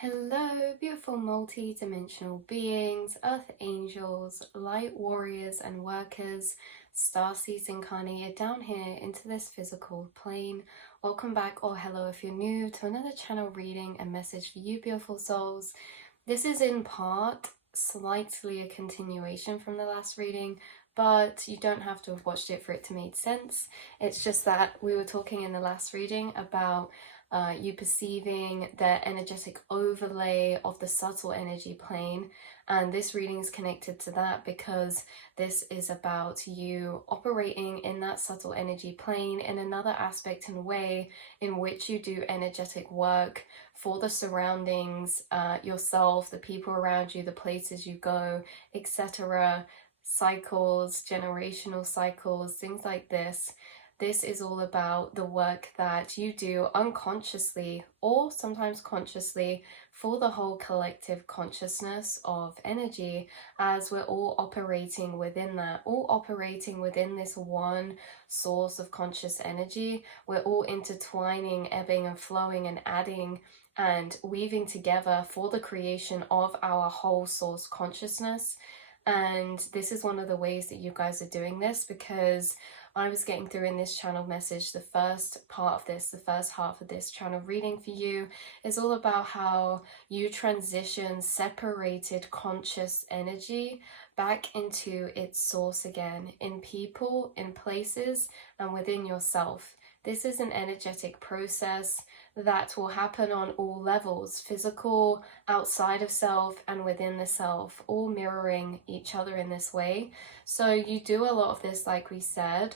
Hello, beautiful multi-dimensional beings, earth angels, light warriors and workers, starseeds incarnated down here into this physical plane. Welcome back, or hello if you're new, to another channel reading and message for you, beautiful souls. This is in part slightly a continuation from the last reading, but you don't have to have watched it for it to make sense. It's just that we were talking in the last reading about you perceiving the energetic overlay of the subtle energy plane, and this reading is connected to that because this is about you operating in that subtle energy plane in another aspect and way in which you do energetic work for the surroundings, yourself, the people around you, the places you go, etc. Cycles, generational cycles, things like this. This is all about the work that you do unconsciously or sometimes consciously for the whole collective consciousness of energy, as we're all operating within that, all operating within this one source of conscious energy. We're all intertwining, ebbing and flowing and adding and weaving together for the creation of our whole source consciousness. And this is one of the ways that you guys are doing this, because I was getting through in this channel message, the first part of this, the first half of this channel reading for you is all about how you transition separated conscious energy back into its source again, in people, in places, and within yourself. This is an energetic process that will happen on all levels, physical, outside of self, and within the self, all mirroring each other in this way. So you do a lot of this, like we said,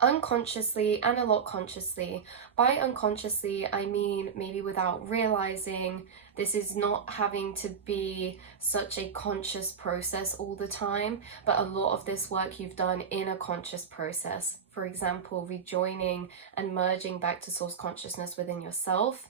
unconsciously and a lot consciously. By unconsciously, I mean maybe without realizing. This is not having to be such a conscious process all the time, but a lot of this work you've done in a conscious process. For example, rejoining and merging back to source consciousness within yourself.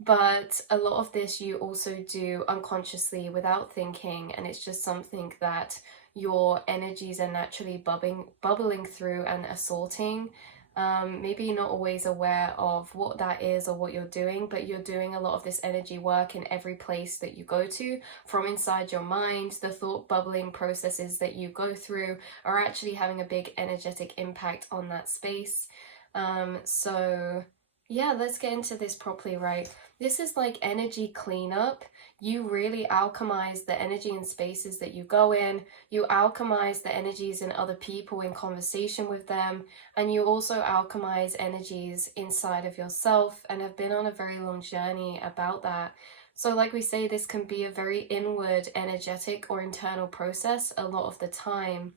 But a lot of this you also do unconsciously without thinking, and it's just something that your energies are naturally bubbling through and assaulting. Maybe you're not always aware of what that is or what you're doing, but you're doing a lot of this energy work in every place that you go to, from inside your mind. The thought bubbling processes that you go through are actually having a big energetic impact on that space. So yeah, let's get into this properly, right? This is like energy cleanup. You really alchemize the energy in spaces that you go in. You alchemize the energies in other people in conversation with them. And you also alchemize energies inside of yourself, and have been on a very long journey about that. So like we say, this can be a very inward, energetic or internal process a lot of the time.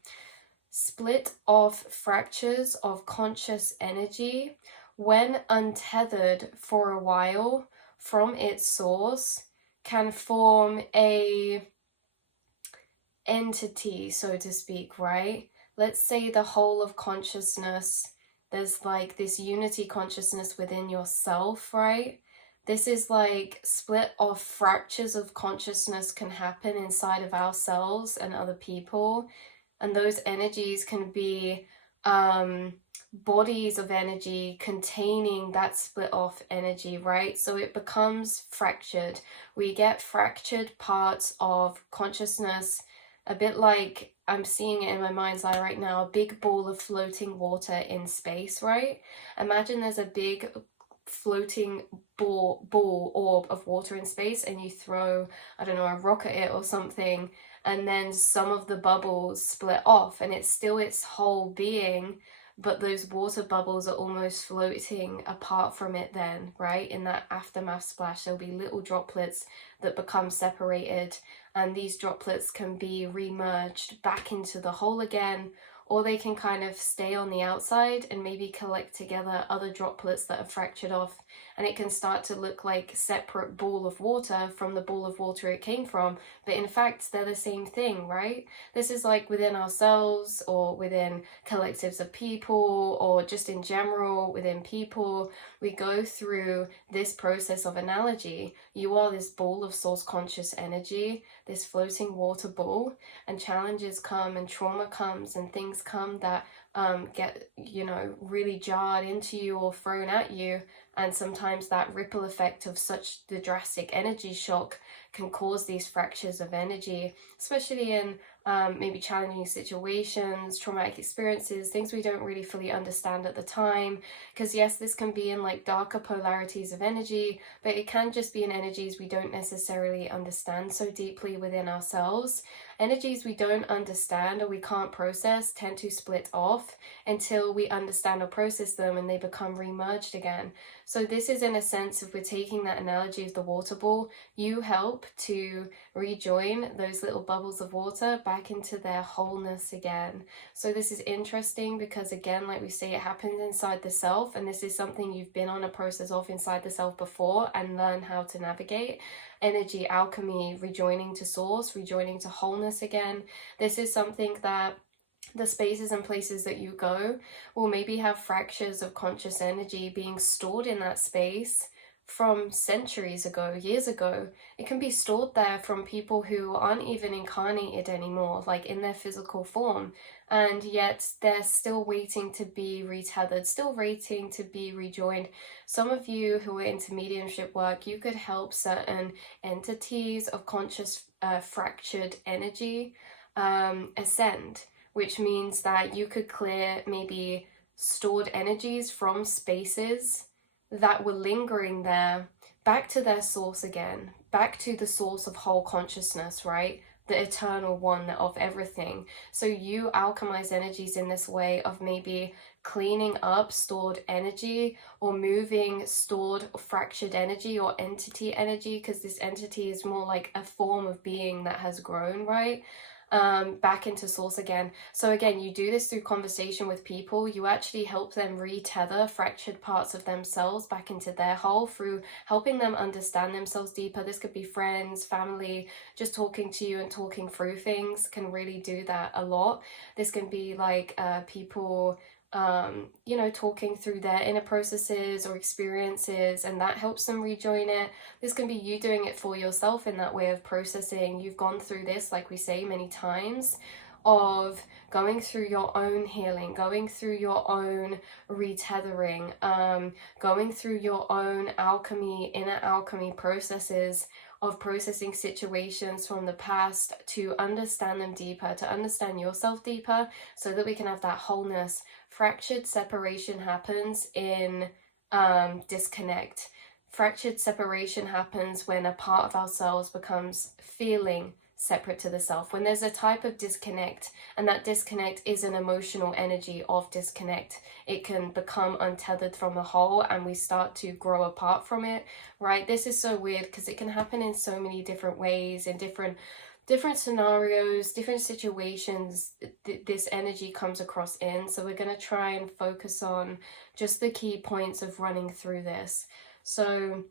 Split off fractures of conscious energy, when untethered for a while from its source, can form a entity, so to speak, right? Let's say the whole of consciousness, there's like this unity consciousness within yourself, right? This is like split off fractures of consciousness can happen inside of ourselves and other people, and those energies can be bodies of energy containing that split off energy, right? So it becomes fractured. We get fractured parts of consciousness, a bit like, I'm seeing it in my mind's eye right now, a big ball of floating water in space, right? Imagine there's a big floating ball orb of water in space, and you throw, I don't know, a rock at it or something, and then some of the bubbles split off and it's still its whole being, but those water bubbles are almost floating apart from it then, right? In that aftermath splash, there'll be little droplets that become separated, and these droplets can be remerged back into the whole again, or they can kind of stay on the outside and maybe collect together other droplets that are fractured off, and it can start to look like a separate ball of water from the ball of water it came from, but in fact they're the same thing, right? This is like within ourselves, or within collectives of people, or just in general within people. We go through this process of analogy. You are this ball of source conscious energy, this floating water ball, and challenges come and trauma comes and things come that get, you know, really jarred into you or thrown at you, And sometimes that ripple effect of such the drastic energy shock can cause these fractures of energy, especially in maybe challenging situations, traumatic experiences, things we don't really fully understand at the time. Because yes, this can be in like darker polarities of energy, but it can just be in energies we don't necessarily understand so deeply within ourselves. Energies we don't understand or we can't process tend to split off until we understand or process them, and they become remerged again. So this is, in a sense, if we're taking that analogy of the water ball, you help to rejoin those little bubbles of water back into their wholeness again. So this is interesting because, again, like we say, it happens inside the self, and this is something you've been on a process of inside the self before and learn how to navigate. Energy alchemy, rejoining to source, rejoining to wholeness again. This is something that the spaces and places that you go will maybe have fractures of conscious energy being stored in that space from centuries ago, years ago. It can be stored there from people who aren't even incarnated anymore, like in their physical form, and yet they're still waiting to be retethered, still waiting to be rejoined. Some of you who are into mediumship work, you could help certain entities of conscious fractured energy ascend, which means that you could clear maybe stored energies from spaces that were lingering there back to their source again, back to the source of whole consciousness, right? The eternal one of everything. So you alchemize energies in this way of maybe cleaning up stored energy or moving stored or fractured energy or entity energy, because this entity is more like a form of being that has grown, right? Back into source again. So again, you do this through conversation with people. You actually help them retether fractured parts of themselves back into their whole through helping them understand themselves deeper. This could be friends, family, just talking to you and talking through things can really do that a lot. This can be like people you know, talking through their inner processes or experiences, and that helps them rejoin it. This can be you doing it for yourself in that way of processing. You've gone through this, like we say, many times, of going through your own healing, going through your own retethering, going through your own alchemy, inner alchemy processes of processing situations from the past to understand them deeper, to understand yourself deeper, so that we can have that wholeness. Fractured separation happens in disconnect. Fractured separation happens when a part of ourselves becomes feeling separate to the self, when there's a type of disconnect, and that disconnect is an emotional energy of disconnect. It can become untethered from the whole and we start to grow apart from it, right? This is so weird because it can happen in so many different ways, in different scenarios, different situations. This energy comes across in. So we're going to try and focus on just the key points of running through this. So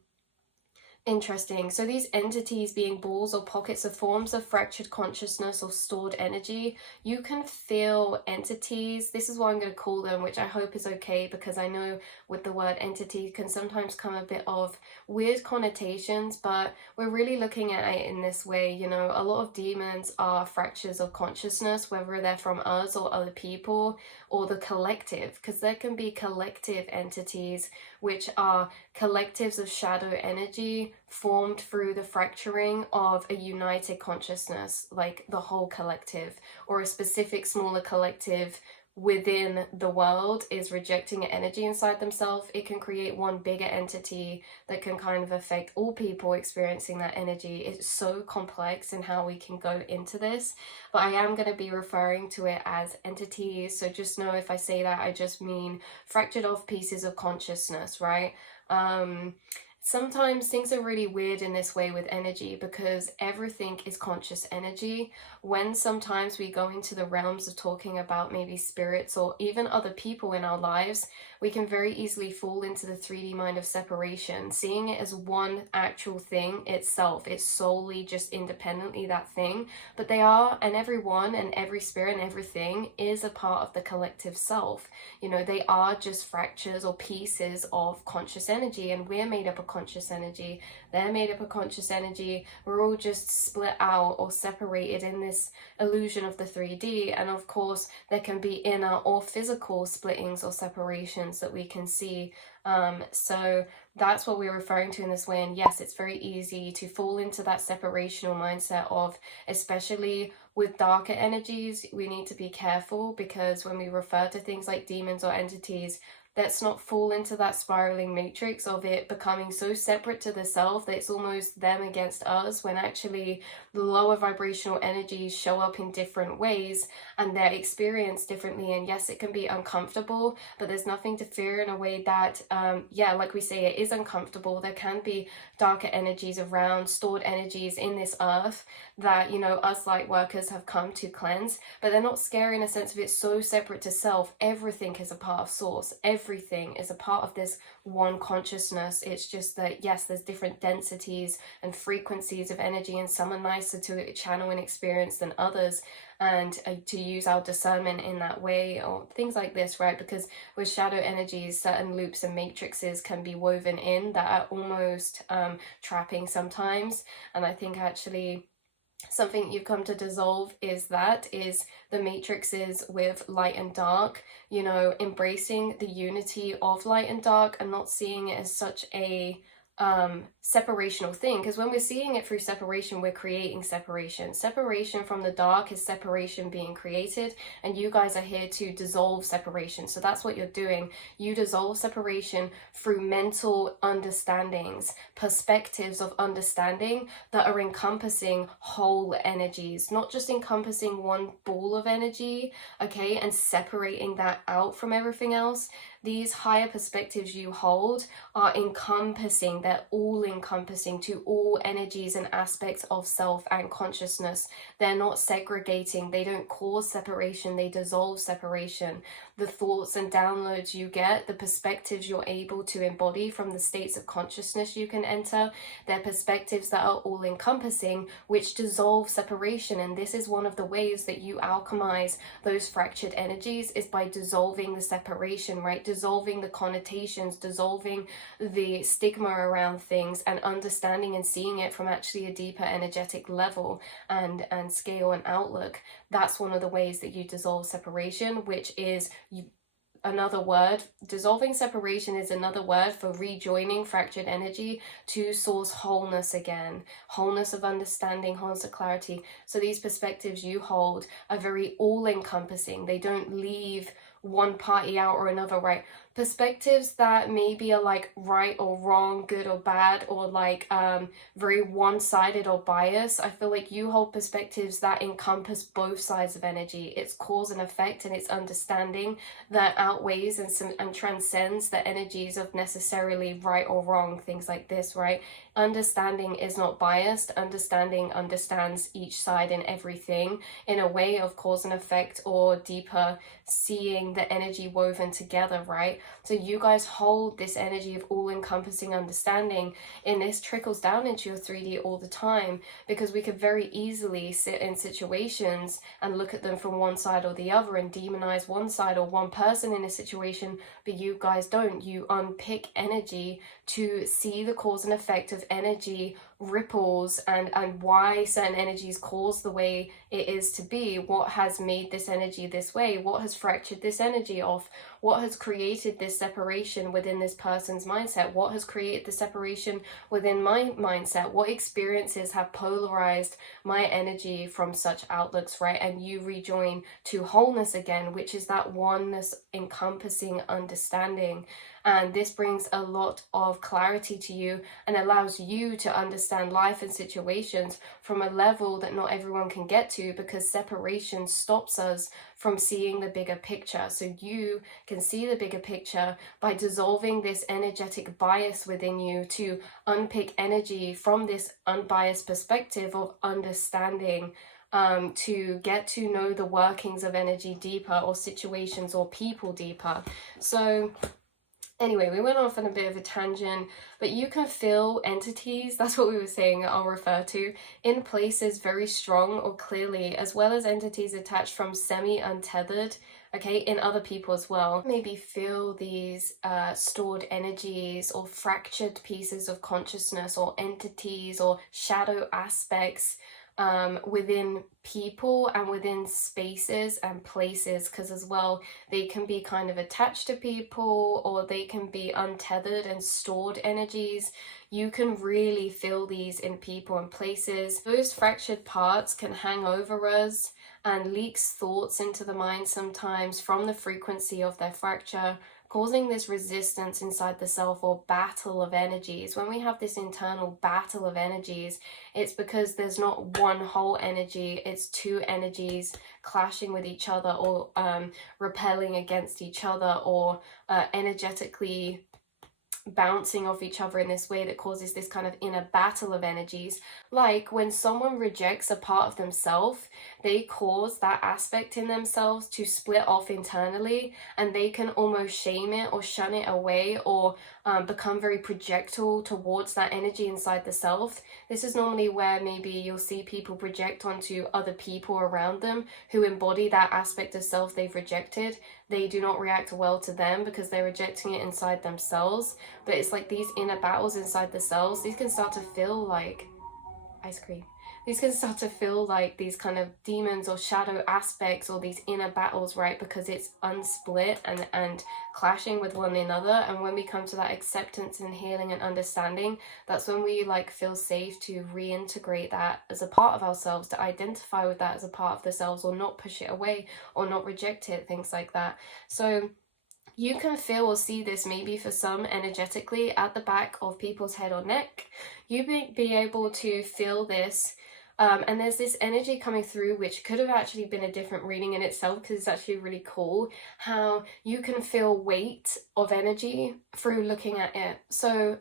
interesting. So these entities being balls or pockets of forms of fractured consciousness or stored energy, you can feel entities. This is what I'm going to call them, which I hope is okay, because I know with the word entity can sometimes come a bit of weird connotations, but we're really looking at it in this way. You know, a lot of demons are fractures of consciousness, whether they're from us or other people or the collective, because there can be collective entities, which are collectives of shadow energy formed through the fracturing of a united consciousness, like the whole collective, or a specific smaller collective within the world is rejecting an energy inside themselves. It can create one bigger entity that can kind of affect all people experiencing that energy. It's so complex in how we can go into this, but I am going to be referring to it as entities. So just know if I say that, I just mean fractured off pieces of consciousness, right? Sometimes things are really weird in this way with energy because everything is conscious energy. When sometimes we go into the realms of talking about maybe spirits or even other people in our lives, we can very easily fall into the 3D mind of separation, seeing it as one actual thing itself. It's solely just independently that thing, but they are, and everyone and every spirit and everything is a part of the collective self. You know, they are just fractures or pieces of conscious energy, and we're made up of conscious energy. They're made up of conscious energy. We're all just split out or separated in this illusion of the 3D. And of course, there can be inner or physical splittings or separations separations that we can see. So that's what we're referring to in this way. And yes, it's very easy to fall into that separational mindset of, especially with darker energies, we need to be careful, because when we refer to things like demons or entities, let's not fall into that spiraling matrix of it becoming so separate to the self that it's almost them against us, when actually the lower vibrational energies show up in different ways and they're experienced differently. And yes, it can be uncomfortable, but there's nothing to fear in a way that, yeah, like we say, it is uncomfortable. There can be darker energies around, stored energies in this earth that, you know, us light workers have come to cleanse, but they're not scary in a sense of it's so separate to self. Everything is a part of source. Everything is a part of this one consciousness. It's just that, yes, there's different densities and frequencies of energy, and some are nicer to channel and experience than others, and to use our discernment in that way, or things like this, right? Because with shadow energies, certain loops and matrices can be woven in that are almost trapping sometimes. And I think actually something you've come to dissolve is the matrices with light and dark, you know, embracing the unity of light and dark and not seeing it as such a separational thing. Because when we're seeing it through separation, we're creating separation from the dark is separation being created, and you guys are here to dissolve separation. So that's what you're doing. You dissolve separation through mental understandings, perspectives of understanding that are encompassing whole energies, not just encompassing one ball of energy, okay, and separating that out from everything else. These higher perspectives you hold are encompassing, they're all encompassing to all energies and aspects of self and consciousness. They're not segregating, they don't cause separation, they dissolve separation. The thoughts and downloads you get, the perspectives you're able to embody from the states of consciousness you can enter, they're perspectives that are all encompassing, which dissolve separation. And this is one of the ways that you alchemize those fractured energies, is by dissolving the separation, right? Dissolving the connotations, dissolving the stigma around things, and understanding and seeing it from actually a deeper energetic level and scale and outlook. That's one of the ways that you dissolve separation, which is another word. Dissolving separation is another word for rejoining fractured energy to source wholeness again, wholeness of understanding, wholeness of clarity. So these perspectives you hold are very all-encompassing. They don't leave one party out or another, right? Perspectives that maybe are like right or wrong, good or bad, or like very one-sided or biased. I feel like you hold perspectives that encompass both sides of energy. It's cause and effect, and it's understanding that outweighs and transcends the energies of necessarily right or wrong, things like this, right? Understanding is not biased. Understanding understands each side and everything in a way of cause and effect, or deeper seeing the energy woven together, right? So you guys hold this energy of all-encompassing understanding, and this trickles down into your 3D all the time, because we could very easily sit in situations and look at them from one side or the other and demonize one side or one person in a situation, but you guys don't. You unpick energy to see the cause and effect of energy ripples and why certain energies cause the way it is to be. What has made this energy this way? What has fractured this energy off? What has created this separation within this person's mindset? What has created the separation within my mindset? What experiences have polarized my energy from such outlooks, right? And you rejoin to wholeness again, which is that oneness encompassing understanding. And this brings a lot of clarity to you and allows you to understand life and situations from a level that not everyone can get to, because separation stops us from seeing the bigger picture. So you can see the bigger picture by dissolving this energetic bias within you to unpick energy from this unbiased perspective of understanding, to get to know the workings of energy deeper, or situations or people deeper. So anyway, we went off on a bit of a tangent, but you can feel entities, that's what we were saying, I'll refer to, in places very strong or clearly, as well as entities attached from semi-untethered, okay, in other people as well. Maybe feel these stored energies or fractured pieces of consciousness or entities or shadow aspects within people and within spaces and places, because as well they can be kind of attached to people, or they can be untethered and stored energies. You can really feel these in people and places. Those fractured parts can hang over us and leaks thoughts into the mind sometimes from the frequency of their fracture, causing this resistance inside the self, or battle of energies. When we have this internal battle of energies, it's because there's not one whole energy, it's two energies clashing with each other, or repelling against each other, or energetically bouncing off each other in this way that causes this kind of inner battle of energies. Like when someone rejects a part of themselves, they cause that aspect in themselves to split off internally, and they can almost shame it or shun it away, or become very projectile towards that energy inside the self. This is normally where maybe you'll see people project onto other people around them who embody that aspect of self they've rejected. They do not react well to them because they're rejecting it inside themselves. But it's like these inner battles inside the selves, these can start to feel like ice cream. These can start to feel like these kind of demons or shadow aspects, or these inner battles, right? Because it's unsplit and clashing with one another. And when we come to that acceptance and healing and understanding, that's when we like feel safe to reintegrate that as a part of ourselves, to identify with that as a part of the selves, or not push it away or not reject it, things like that. So you can feel or see this maybe for some energetically at the back of people's head or neck. You may be able to feel this, and there's this energy coming through, which could have actually been a different reading in itself, because it's actually really cool how you can feel weight of energy through looking at it. So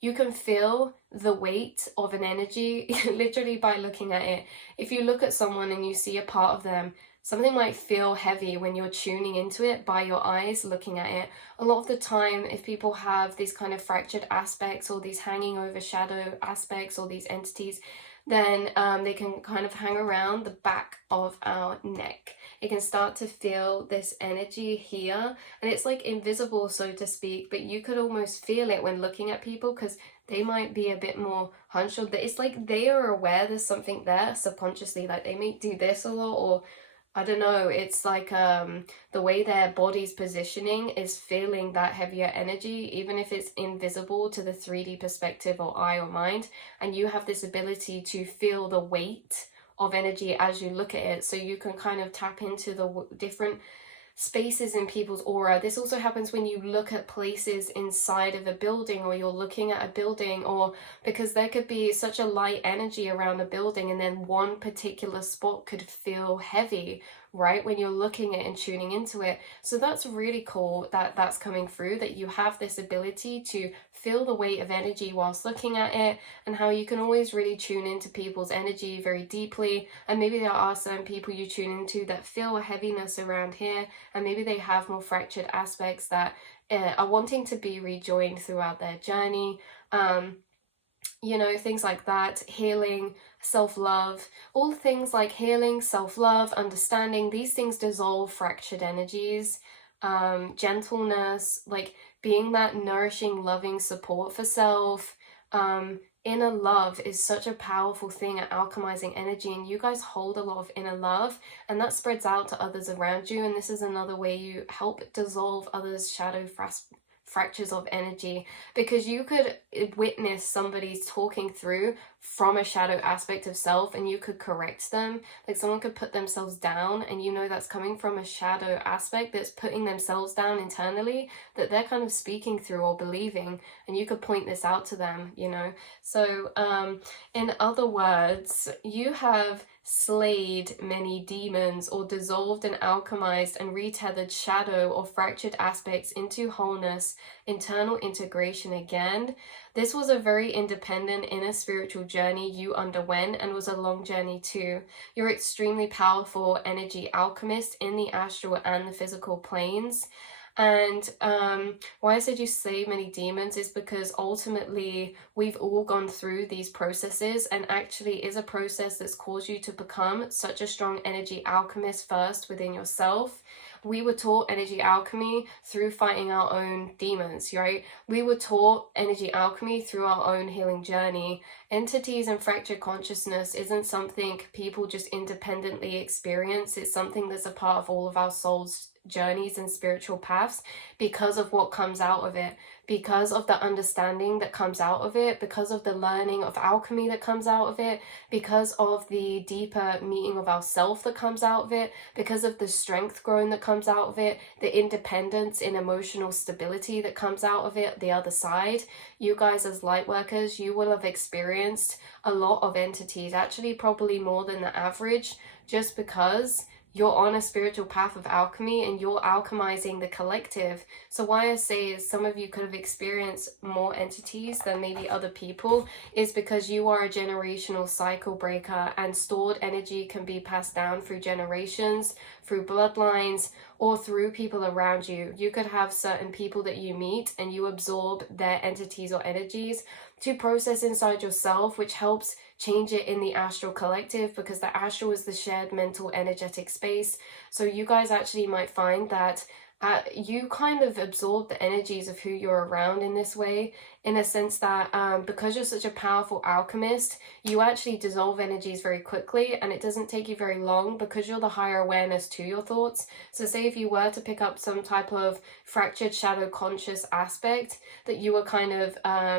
you can feel the weight of an energy literally by looking at it. If you look at someone and you see a part of them, something might feel heavy when you're tuning into it by your eyes, looking at it. A lot of the time, if people have these kind of fractured aspects, or these hanging over shadow aspects, or these entities, then they can kind of hang around the back of our neck. It can start to feel this energy here, and it's like invisible, so to speak, but you could almost feel it when looking at people, because they might be a bit more hunched. It's like they are aware there's something there subconsciously, like they may do this a lot, or I don't know, it's like the way their body's positioning is feeling that heavier energy, even if it's invisible to the 3D perspective or eye or mind. And you have this ability to feel the weight of energy as you look at it, so you can kind of tap into the different spaces in people's aura. This also happens when you look at places inside of a building, or you're looking at a building, or because there could be such a light energy around a building, and then one particular spot could feel heavy, right, when you're looking at it and tuning into it. So that's really cool that that's coming through, that you have this ability to feel the weight of energy whilst looking at it, and how you can always really tune into people's energy very deeply. And maybe there are certain people you tune into that feel a heaviness around here, and maybe they have more fractured aspects that are wanting to be rejoined throughout their journey. You know, things like that, healing, self-love, all things like healing, self-love, understanding, these things dissolve fractured energies. Gentleness, like being that nourishing, loving support for self. Inner love is such a powerful thing at alchemizing energy, and you guys hold a lot of inner love, and that spreads out to others around you. And this is another way you help dissolve others' shadow fractures of energy, because you could witness somebody's talking through from a shadow aspect of self, and you could correct them. Like someone could put themselves down, and you know that's coming from a shadow aspect that's putting themselves down internally, that they're kind of speaking through or believing, and you could point this out to them, you know. So in other words, you have slayed many demons, or dissolved and alchemized and retethered shadow or fractured aspects into wholeness, internal integration again. This was a very independent inner spiritual journey you underwent, and was a long journey too. You're extremely powerful energy alchemist in the astral and the physical planes. And why I said you slay many demons is because ultimately we've all gone through these processes, and actually is a process that's caused you to become such a strong energy alchemist first within yourself. We were taught energy alchemy through fighting our own demons, right? We were taught energy alchemy through our own healing journey. Entities and fractured consciousness isn't something people just independently experience. It's something that's a part of all of our soul's journeys and spiritual paths because of what comes out of it, because of the understanding that comes out of it, because of the learning of alchemy that comes out of it, because of the deeper meeting of ourself that comes out of it, because of the strength growing that comes out of it, the independence in emotional stability that comes out of it, the other side. You guys as light workers, you will have experienced a lot of entities, actually probably more than the average, just because you're on a spiritual path of alchemy and you're alchemizing the collective. So why I say is some of you could have experienced more entities than maybe other people is because you are a generational cycle breaker, and stored energy can be passed down through generations, through bloodlines, or through people around you. You could have certain people that you meet and you absorb their entities or energies to process inside yourself, which helps change it in the astral collective, because the astral is the shared mental energetic space. So you guys actually might find that you kind of absorb the energies of who you're around in this way, in a sense that because you're such a powerful alchemist, you actually dissolve energies very quickly, and it doesn't take you very long because you're the higher awareness to your thoughts. So say if you were to pick up some type of fractured shadow conscious aspect that you were kind of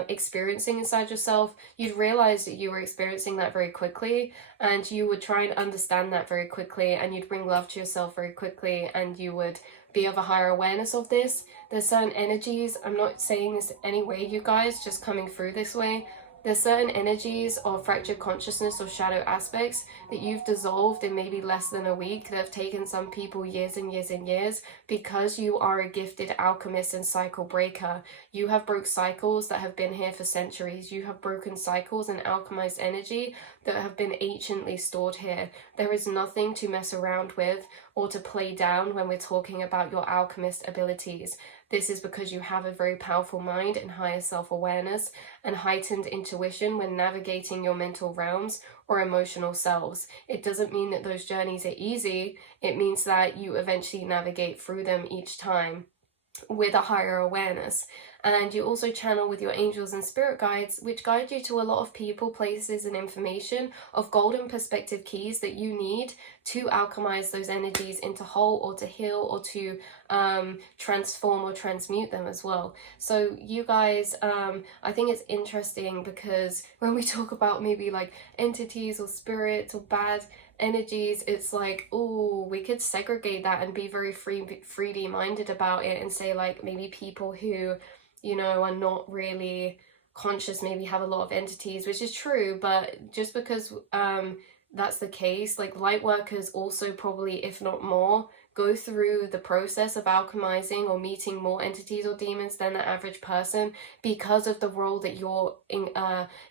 experiencing inside yourself, you'd realize that you were experiencing that very quickly, and you would try and understand that very quickly, and you'd bring love to yourself very quickly, and you would be of a higher awareness of this. There's certain energies, I'm not saying this any way, you guys, just coming through this way. There's certain energies or fractured consciousness or shadow aspects that you've dissolved in maybe less than a week, that have taken some people years and years and years, because you are a gifted alchemist and cycle breaker. You have broke cycles that have been here for centuries. You have broken cycles and alchemized energy that have been anciently stored here. There is nothing to mess around with or to play down when we're talking about your alchemist abilities. This is because you have a very powerful mind and higher self-awareness and heightened intuition when navigating your mental realms or emotional selves. It doesn't mean that those journeys are easy. It means that you eventually navigate through them each time with a higher awareness. And you also channel with your angels and spirit guides, which guide you to a lot of people, places, and information of golden perspective keys that you need to alchemize those energies into whole, or to heal, or to transform or transmute them as well. So you guys, I think it's interesting because when we talk about maybe like entities or spirits or bad energies, it's like, oh, we could segregate that and be very freely minded about it, and say like maybe people who, you know, are not really conscious maybe have a lot of entities, which is true. But just because that's the case, like light workers also probably, if not more, go through the process of alchemizing or meeting more entities or demons than the average person, because of the role that you're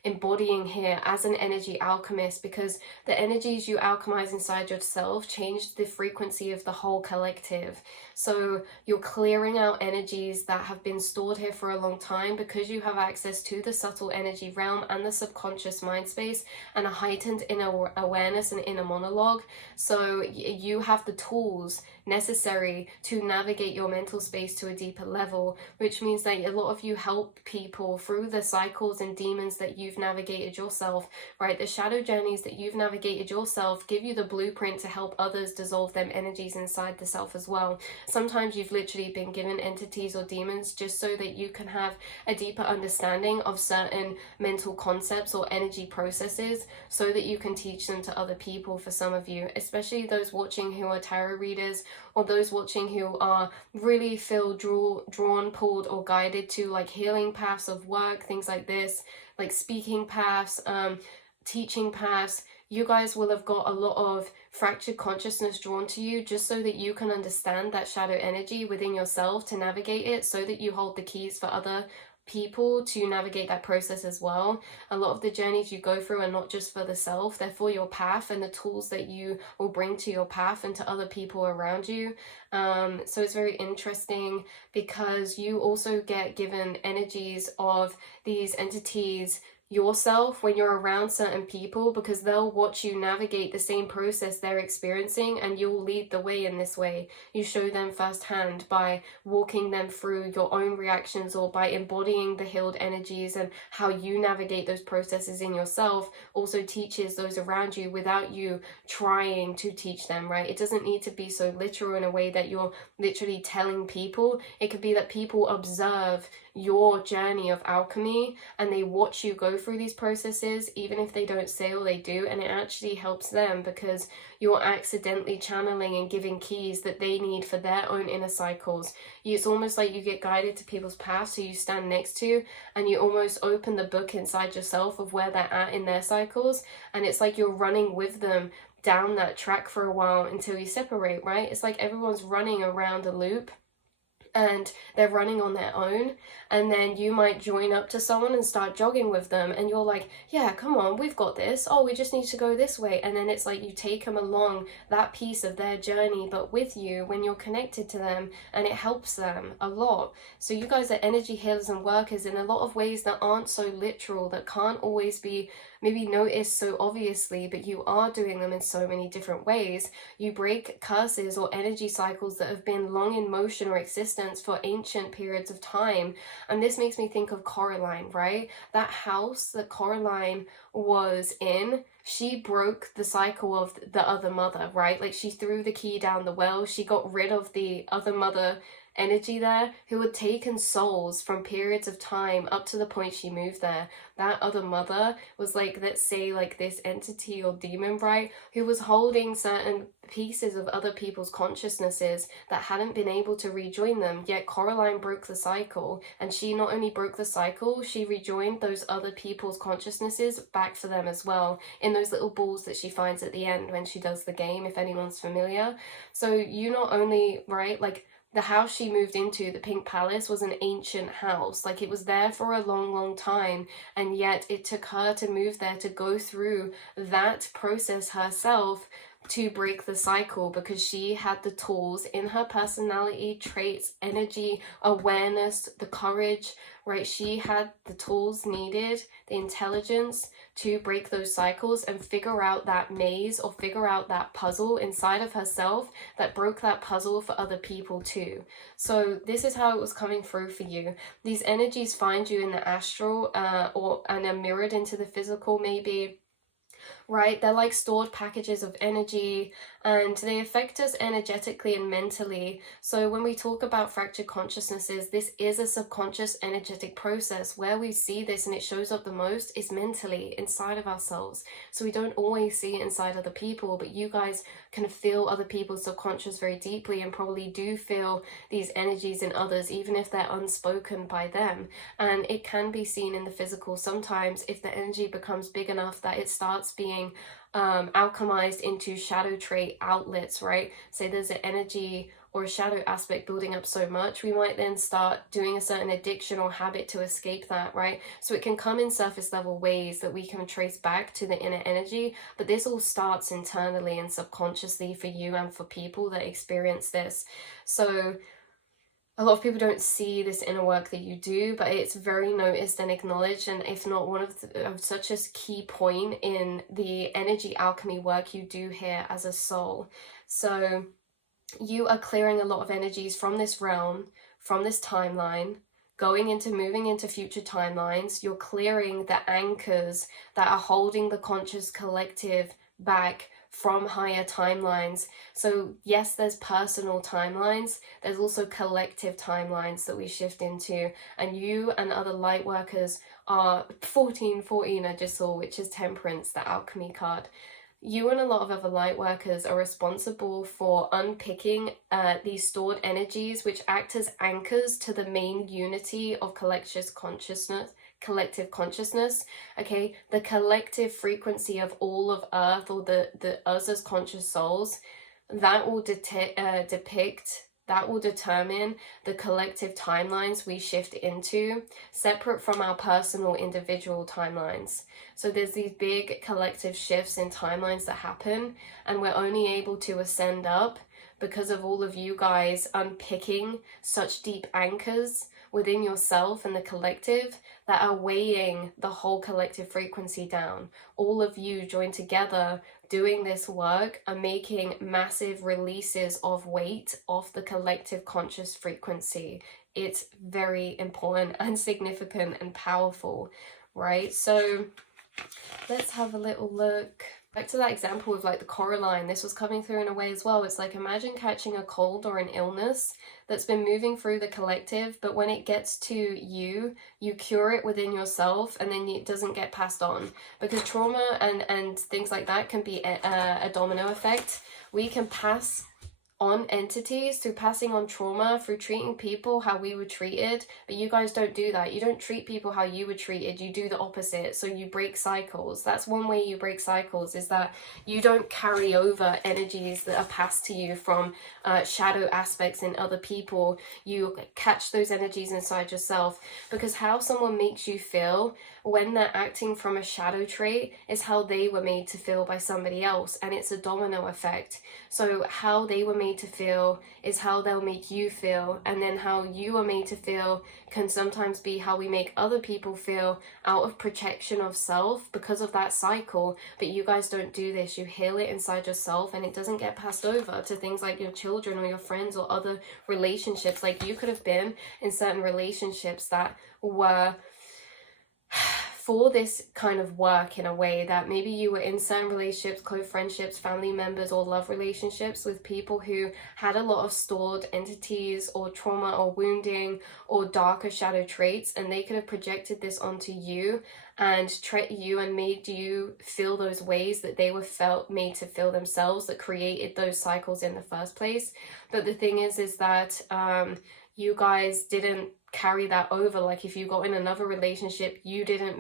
embodying here as an energy alchemist, because the energies you alchemize inside yourself change the frequency of the whole collective. So you're clearing out energies that have been stored here for a long time, because you have access to the subtle energy realm and the subconscious mind space and a heightened inner awareness and inner monologue. So you have the tools necessary to navigate your mental space to a deeper level, which means that a lot of you help people through the cycles and demons that you've navigated yourself, right? The shadow journeys that you've navigated yourself give you the blueprint to help others dissolve them energies inside the self as well. Sometimes you've literally been given entities or demons just so that you can have a deeper understanding of certain mental concepts or energy processes, so that you can teach them to other people. For some of you, especially those watching who are tarot readers, or those watching who are really feel drawn, pulled, or guided to like healing paths of work, things like this, like speaking paths, teaching paths, you guys will have got a lot of fractured consciousness drawn to you, just so that you can understand that shadow energy within yourself to navigate it, so that you hold the keys for other people to navigate that process as well. A lot of the journeys you go through are not just for the self, they're for your path and the tools that you will bring to your path and to other people around you. So it's very interesting because you also get given energies of these entities yourself when you're around certain people, because they'll watch you navigate the same process they're experiencing, and you'll lead the way in this way. You show them firsthand by walking them through your own reactions, or by embodying the healed energies, and how you navigate those processes in yourself also teaches those around you without you trying to teach them, right? It doesn't need to be so literal in a way that you're literally telling people. It could be that people observe your journey of alchemy and they watch you go through these processes, even if they don't say or they do, and it actually helps them because you're accidentally channeling and giving keys that they need for their own inner cycles. It's almost like you get guided to people's paths who you stand next to, and you almost open the book inside yourself of where they're at in their cycles, and it's like you're running with them down that track for a while until you separate, right? It's like everyone's running around a loop and they're running on their own, and then you might join up to someone and start jogging with them, and you're like, yeah, come on, we've got this, oh, we just need to go this way. And then it's like you take them along that piece of their journey, but with you when you're connected to them, and it helps them a lot. So you guys are energy healers and workers in a lot of ways that aren't so literal, that can't always be maybe noticed so obviously, but you are doing them in so many different ways. You break curses or energy cycles that have been long in motion or existence for ancient periods of time. And this makes me think of Coraline, right? That house that Coraline was in, she broke the cycle of the other mother, right? Like she threw the key down the well, she got rid of the other mother energy there, who had taken souls from periods of time up to the point she moved there. That other mother was like, let's say like this entity or demon, right, who was holding certain pieces of other people's consciousnesses that hadn't been able to rejoin them. Yet Coraline broke the cycle, and she not only broke the cycle, she rejoined those other people's consciousnesses back for them as well, in those little balls that she finds at the end when she does the game, if anyone's familiar. So you not only, right, like the house she moved into, the Pink Palace, was an ancient house. Like it was there for a long, long time. And yet it took her to move there to go through that process herself to break the cycle, because she had the tools in her personality, traits, energy, awareness, the courage, right? She had the tools needed, the intelligence to break those cycles and figure out that maze, or figure out that puzzle inside of herself that broke that puzzle for other people too. So this is how it was coming through for you. These energies find you in the astral and are mirrored into the physical maybe, right? They're like stored packages of energy, and they affect us energetically and mentally. So when we talk about fractured consciousnesses, this is a subconscious energetic process. Where we see this and it shows up the most is mentally inside of ourselves. So we don't always see it inside other people, but you guys can feel other people's subconscious very deeply, and probably do feel these energies in others, even if they're unspoken by them. And it can be seen in the physical sometimes if the energy becomes big enough that it starts being alchemized into shadow trait outlets, right? Say there's an energy or a shadow aspect building up so much, we might then start doing a certain addiction or habit to escape that, right? So it can come in surface level ways that we can trace back to the inner energy, but this all starts internally and subconsciously for you and for people that experience this. So a lot of people don't see this inner work that you do, but it's very noticed and acknowledged, and if not one of such a key point in the energy alchemy work you do here as a soul. So you are clearing a lot of energies from this realm, from this timeline, moving into future timelines. You're clearing the anchors that are holding the conscious collective back from higher timelines. So yes, there's personal timelines, there's also collective timelines that we shift into, and you and other light workers are 1414 I just saw, which is Temperance, the alchemy card. You and a lot of other light workers are responsible for unpicking these stored energies, which act as anchors to the main unity of collective consciousness, okay? The collective frequency of all of Earth, or the us as conscious souls, that will that will determine the collective timelines we shift into, separate from our personal individual timelines. So there's these big collective shifts in timelines that happen, and we're only able to ascend up because of all of you guys unpicking such deep anchors within yourself and the collective that are weighing the whole collective frequency down. All of you joined together doing this work are making massive releases of weight off the collective conscious frequency. It's very important and significant and powerful, right? So let's have a little look. Back to that example of like the Coraline, this was coming through in a way as well. It's like, imagine catching a cold or an illness that's been moving through the collective, but when it gets to you, you cure it within yourself, and then it doesn't get passed on. Because trauma and things like that can be a domino effect. We can pass on entities through passing on trauma, through treating people how we were treated, but you guys don't do that. You don't treat people how you were treated, you do the opposite. So you break cycles. That's one way you break cycles, is that you don't carry over energies that are passed to you from shadow aspects in other people. You catch those energies inside yourself, because how someone makes you feel when they're acting from a shadow trait is how they were made to feel by somebody else, and it's a domino effect. So how they were made to feel is how they'll make you feel, and then how you are made to feel can sometimes be how we make other people feel out of protection of self because of that cycle. But you guys don't do this. You heal it inside yourself, and it doesn't get passed over to things like your children or your friends or other relationships. Like, you could have been in certain relationships that were for this kind of work, in a way that maybe you were in certain relationships, close friendships, family members, or love relationships with people who had a lot of stored entities or trauma or wounding or darker shadow traits, and they could have projected this onto you and treated you and made you feel those ways that they were made to feel themselves, that created those cycles in the first place. But the thing is that you guys didn't carry that over. Like, if you got in another relationship, you didn't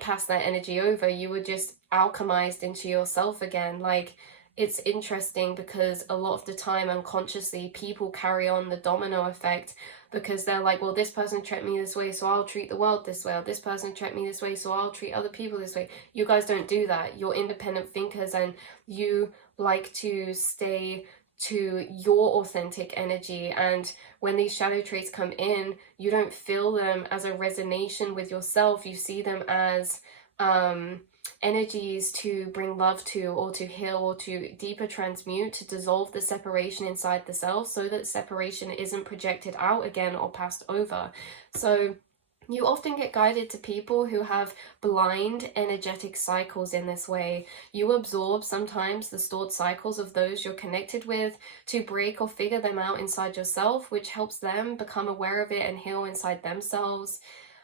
pass that energy over. You were just alchemized into yourself again. Like, it's interesting because a lot of the time, unconsciously, people carry on the domino effect, because they're like, well, this person treated me this way, so I'll treat the world this way. Or this person treated me this way, so I'll treat other people this way. You guys don't do that. You're independent thinkers, and you like to stay to your authentic energy. And when these shadow traits come in, you don't feel them as a resonation with yourself. You see them as energies to bring love to, or to heal, or to deeper transmute, to dissolve the separation inside the self, so that separation isn't projected out again or passed over. So you often get guided to people who have blind energetic cycles in this way. You absorb sometimes the stored cycles of those you're connected with to break or figure them out inside yourself, which helps them become aware of it and heal inside themselves.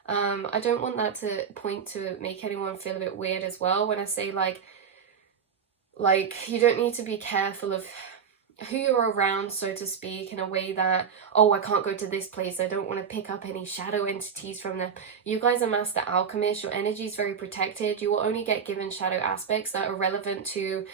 I don't want that to point to make anyone feel a bit weird as well when I say like you don't need to be careful of who you're around, so to speak, in a way that, oh, I can't go to this place, I don't want to pick up any shadow entities from them. You guys are master alchemists. Your energy is very protected. You will only get given shadow aspects that are relevant to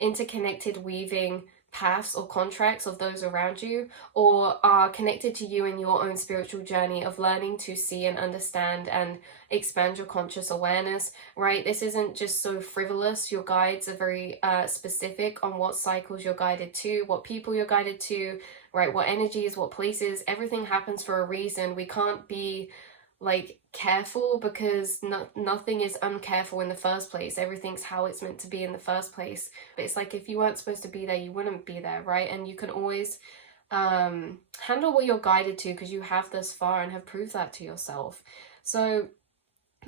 interconnected weaving paths or contracts of those around you, or are connected to you in your own spiritual journey of learning to see and understand and expand your conscious awareness, right? This isn't just so frivolous. Your guides are very specific on what cycles you're guided to, what people you're guided to, right? What energies, what places. Everything happens for a reason. We can't be like careful, because nothing is uncareful in the first place. Everything's how it's meant to be in the first place. But it's like, if you weren't supposed to be there, you wouldn't be there, right? And you can always handle what you're guided to, because you have thus far and have proved that to yourself. So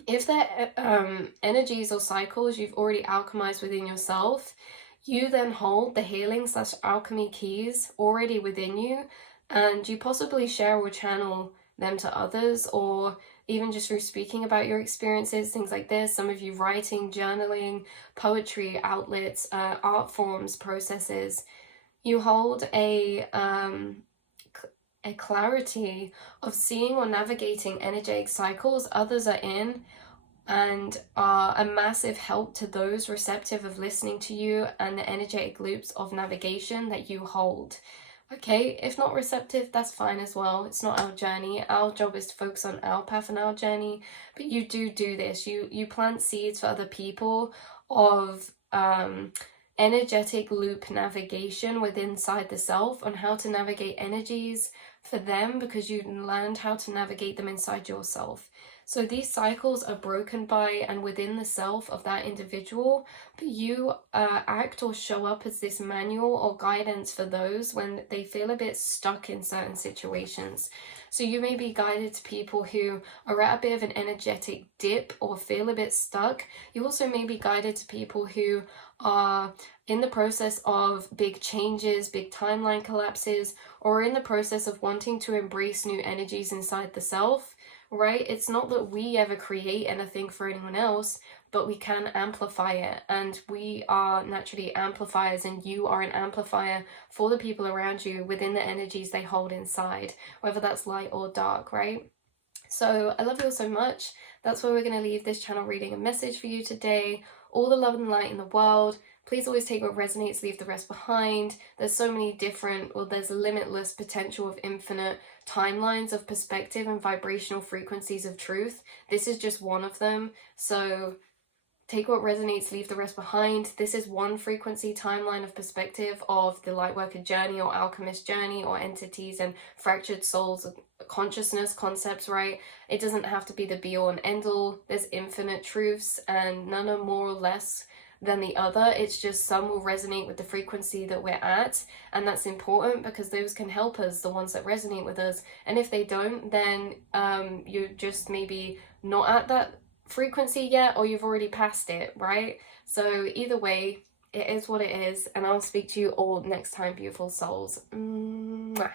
if there are energies or cycles you've already alchemized within yourself, you then hold the healing / alchemy keys already within you, and you possibly share or channel them to others, or even just through speaking about your experiences, things like this. Some of you writing, journaling, poetry outlets, art forms, processes. You hold a clarity of seeing or navigating energetic cycles others are in, and are a massive help to those receptive of listening to you and the energetic loops of navigation that you hold. Okay, if not receptive, that's fine as well. It's not our journey. Our job is to focus on our path and our journey. But you do this. You plant seeds for other people of energetic loop navigation within inside the self, on how to navigate energies for them because you learned how to navigate them inside yourself. So these cycles are broken by and within the self of that individual, but you act or show up as this manual or guidance for those when they feel a bit stuck in certain situations. So you may be guided to people who are at a bit of an energetic dip or feel a bit stuck. You also may be guided to people who are in the process of big changes, big timeline collapses, or in the process of wanting to embrace new energies inside the self, right? It's not that we ever create anything for anyone else, but we can amplify it, and we are naturally amplifiers, and you are an amplifier for the people around you within the energies they hold inside, whether that's light or dark, right? So I love you all so much. That's where we're going to leave this channel reading a message for you today. All the love and light in the world. Please always take what resonates, leave the rest behind. There's so many different, well, there's limitless potential of infinite timelines of perspective and vibrational frequencies of truth. This is just one of them. So take what resonates, leave the rest behind. This is one frequency timeline of perspective of the Lightworker journey or Alchemist journey or entities and fractured souls, consciousness concepts, right? It doesn't have to be the be all and end all. There's infinite truths and none are more or less than the other. It's just some will resonate with the frequency that we're at, and that's important because those can help us, the ones that resonate with us. And if they don't, then you're just maybe not at that frequency yet, or you've already passed it, right? So either way, it is what it is, and I'll speak to you all next time, beautiful souls. Mwah.